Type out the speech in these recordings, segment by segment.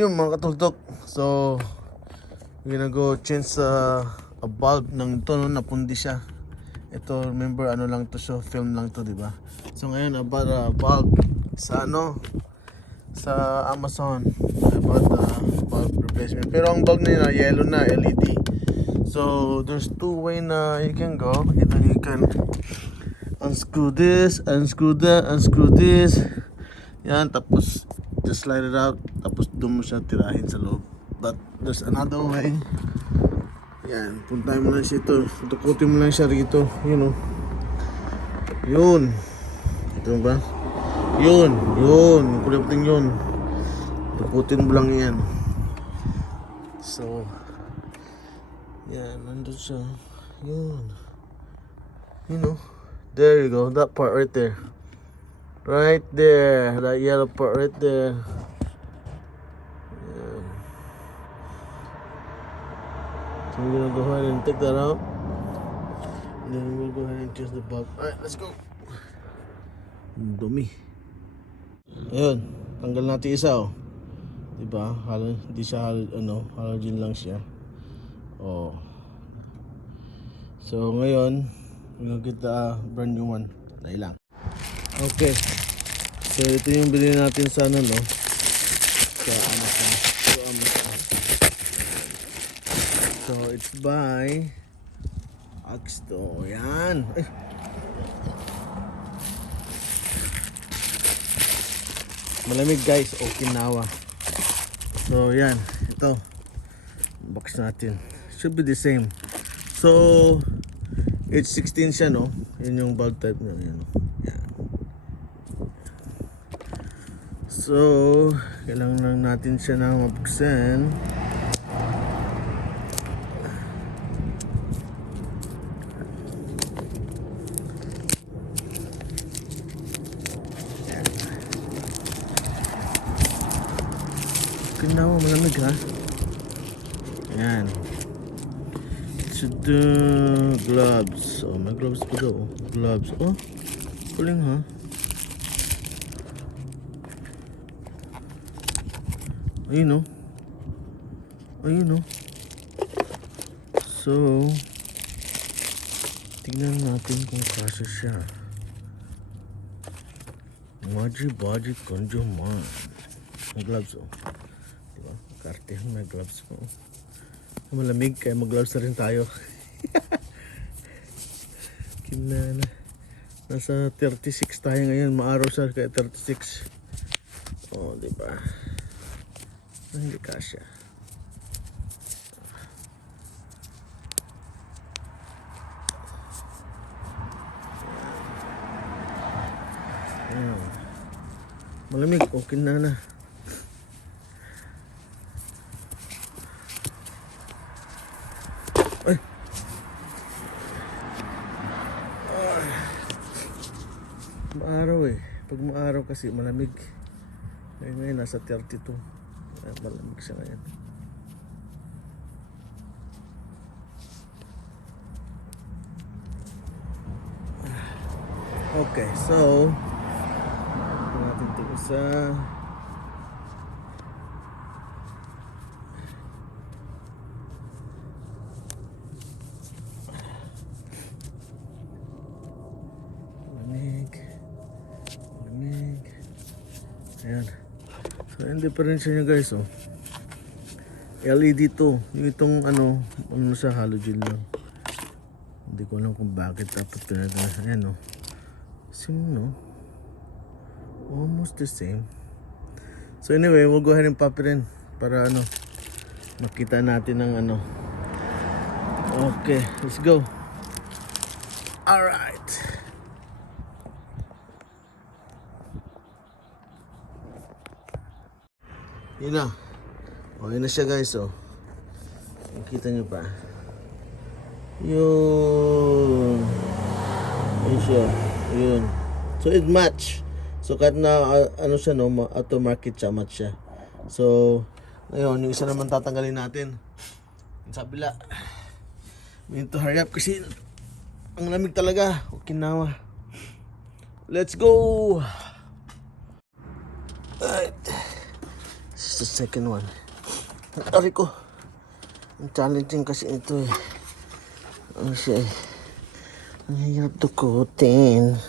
Yun mga katultok. So we're gonna go change a bulb ng ito, no? Napundi siya. Ito, remember ano lang to, show film lang to, diba? So ngayon about bulb sa ano, sa Amazon about bulb replacement. Pero ang bulb na yun, yellow na, LED. So there's two way na you can go. Either you can unscrew this, unscrew that, unscrew this. Yan, tapos just slide it out, tapos doon mo siya tirahin sa loob. But there's another way. Yan, puntahin mo lang siya ito. Tukutin mo lang siya rito. Yun, oh. Yun. Ito ba? Yun. Yung kulipating yun. Tukutin mo lang yan. So yan, nandun siya. Yun. You know, there you go. That part right there. Right there. That yellow part right there. Yeah. So we're gonna go ahead and take that out. And then we'll go ahead and change the bulb. Alright, let's go. Dumi. Ayun. Tanggal natin isa, oh. Diba? Hindi siya halogen lang siya. Oh. So ngayon, we'll get the brand new one. Dahil lang. Okay. So ito yung bilhin natin sa ano, no? Sa Amazon. So it's by Axto. Yan. Ay. Malamig guys, Okinawa. So yan, ito. Box natin. Should be the same. So it's 16 siya, no? Yun yung bulb type niya. Yan. Yan. So kailangan lang natin siya na mabuksan. Kinawa, malamig ha. Yan. So the gloves. Oh, may gloves pa daw. Gloves. Oh, kuling ha. Ayun, oh. Ayun, oh. So tingnan natin kung kasya siya. Maji baji konjo man. May gloves, oh. Diba? Kartehan may gloves po. Malamig kaya mag-gloves na rin tayo. Kinana. Nasa 36 tayo ngayon. Maaraw siya kaya 36. Oh, diba? Hindi kasya. Malamig. Okay na. Ay. Maaraw eh. Pag maaraw kasi malamig. Ngayon nasa 32. Malamig siya ngayon. Okay, so natin ito isa. Lamig. Ayan. So yung diferensya niya guys, oh. LED to. Yung itong ano sa halogen lang. Hindi ko alam kung bakit dapat pinagana. Ayan, oh. Same, no? Almost the same. So anyway, we'll go ahead and pop it in para ano makita natin ng ano. Okay, let's go. All right. Yun na. O, yun na siya guys, oh. Nakita nyo pa. Yun. Yun siya. Yun. So it match. So kahit na ano siya, no, auto market siya, match siya. So ngayon, yung isa naman tatanggalin natin. Yung sa bila. We need to hurry up kasi ang lamig talaga. Okinawa. Let's go. Alright. the second one. Ari ko. Ang challenging kasi ito eh. Ano siya eh. Ang hirap dukutin.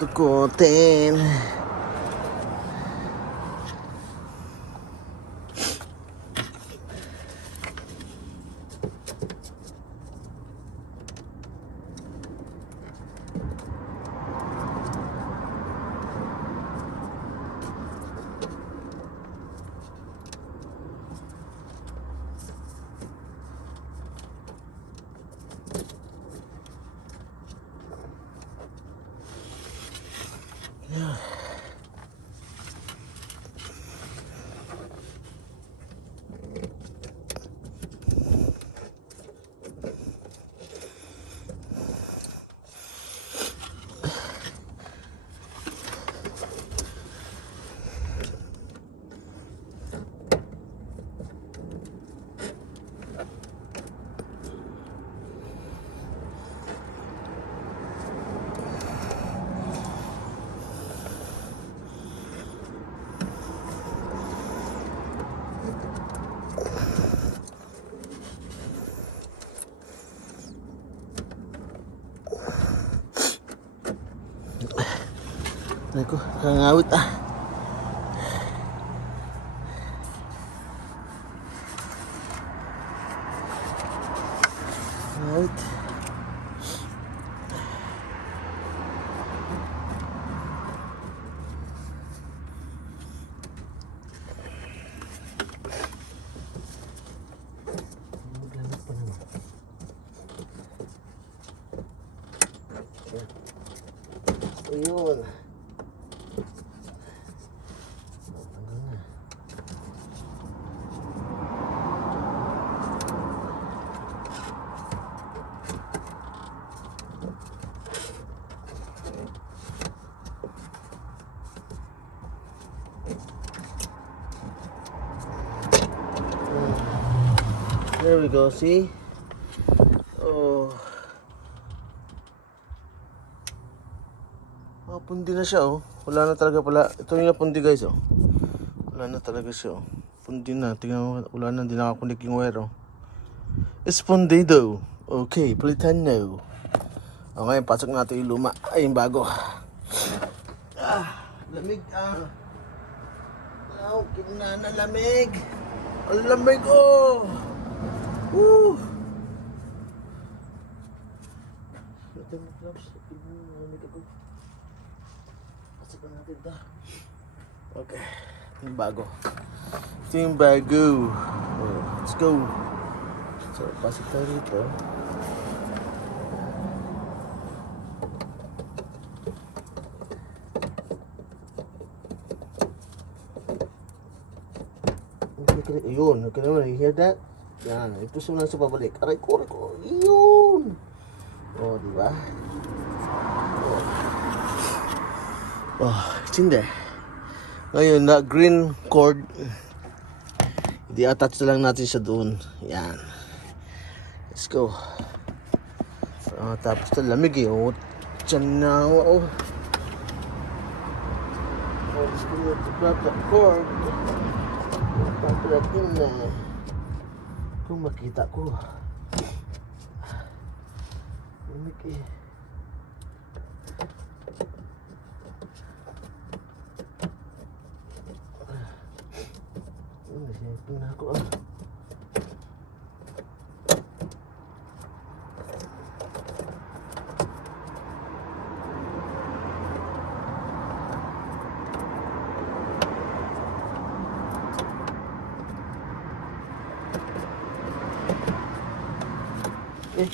Dukutin. Naku, kangawit ah. Kangawit. Maglamig pa naman. Ayun. There we go, see? Oh. Pundi na siya, oh. Wala na talaga pala. Ito yung napundi, guys, oh. Wala na talaga siya, oh. Pundi na. Tingnan mo, wala na. Hindi nakakunik yung wire, oh. It's pundido. Okay, palitan na. Okay, pasok natin yung luma. Ay, yung bago. Lamig, Oh, kinana lamig. Ang lamig, oh. Woo! Ito mo, Flaps. Lamig ako. Pasok na natin ito. Okay. Ito yung bago. Ito yung bago. Oh, let's go. So, pasok tayo dito. Yun, okay naman, you hear that? Yan, ito sunan sa pabalik. Aray ko, yun! Oh, di ba? Oh, hindi. Ngayon, na green cord, i-attach na lang natin siya doon. Yan. Let's go. Tapos ito, lamig eh. Oh, tiyan na, oh. Oh, let's go to grab the cord. Papalat yun na kung makita ko. Lamig eh. Nasipin na ako ah.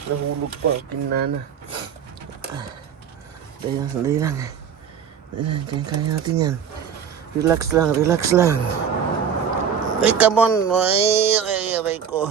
Nahulog pa. Kinana. Sandali lang. Kaya natin yan. Relax lang, relax lang. Ay, come on. Ay, ko.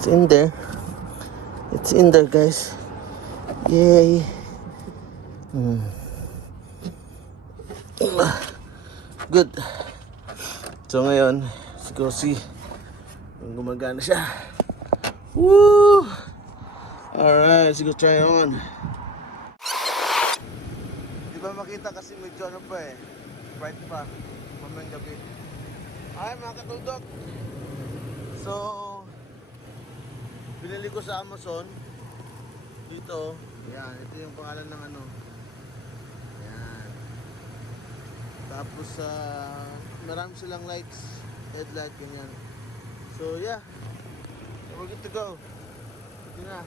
It's in there. It's in there, guys. Yay. Good. So ngayon, let's go see kung gumagana siya. Woo! Alright, let's go try on. Di ba makita kasi medyo ano pa eh, bright pa, mamayang gabi. Ay mga katuldok. So, binili ko sa Amazon. Dito, yan, ito yung pangalan ng ano. Yan. Tapos, marami silang lights, headlight, ganyan. So, yeah. We're good to go. Ito na.